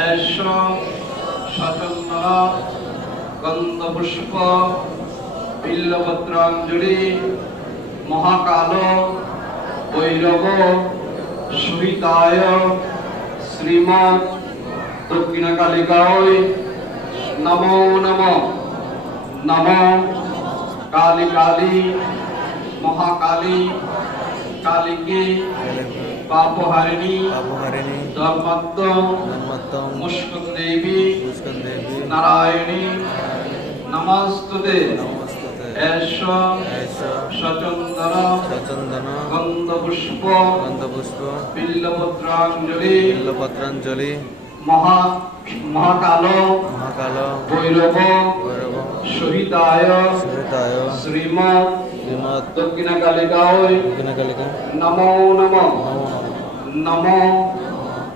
এষ সচন্দন গন্ধপুষ্প বিল্লপত্রাঞ্জলি মহাকাল ভৈরব সহিতায় শ্রীমৎ দক্ষিণকালিকায় নমো নমঃ। নমো কালী কালী মহাকালী কালিকে পাপহারিণী ধর্মাত্ম মুস্কুন্দেবী নারায়ণী নমস্তুতে। এষ সচন্দন গন্ধপুষ্প বিল্লপত্রাঞ্জলি মহাকাল ভৈরব সহিতায় শ্রীমৎ দক্ষিণকালিকায় নমো নমঃ। নমো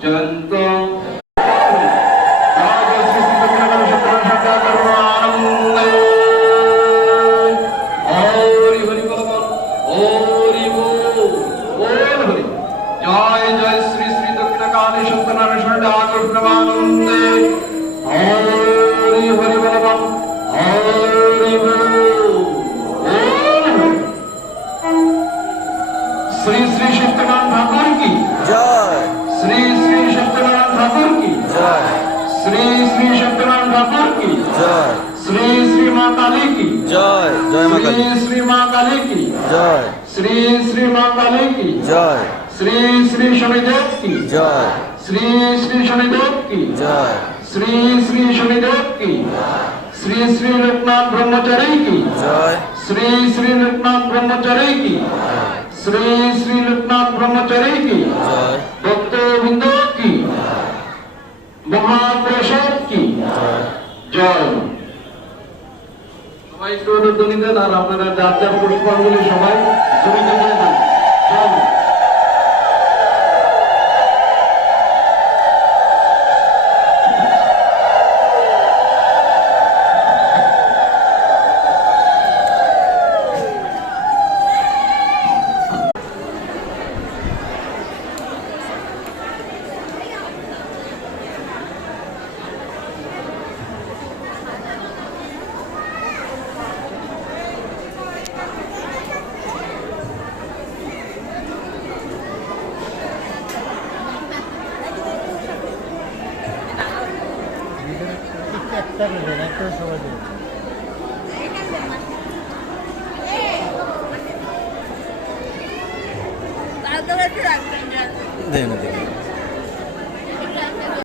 জয়ন্ত জয় জয় শ্রী শ্রী দক্ষিণকালী সত্যনারায়ণ ঠাকুর প্রেমানন্দে। হরি হরি বল হরি শ্রী শ্রী সত্যনারায়ণ ঠাকুর কি জয়। শ্রী শ্রী সত্যনারায়ণ ঠাকুর কি জয়। শ্রী শ্রী সত্যনারায়ণ ঠাকুর কি জয়। শ্রী শ্রী মা কালী কি জয়। জয় মা কালী। শ্রী মা কালী কি জয়। শ্রী শ্রী মা কালী কি জয়। শ্রী শ্রী শনিদেব কি জয়। শ্রী শ্রী শনিদেব কি জয়। শ্রী শ্রী শনিদেব কি শ্রী শ্রী লোকনাথ ব্রহ্মচারী কি জয়। শ্রী শ্রী লোকনাথ ব্রহ্মচারী কি শ্রী শ্রী লোকনাথ ব্রহ্মচারী কি জয়। ভক্তবৃন্দ কি মহাপ্রসাদ কি জয়। সবাই একটু ধ্বনি দেন আর আপনারা যার যার পুষ্পাঞ্জলি সবাই জমিতে দিয়ে দেন। জয়। সবাই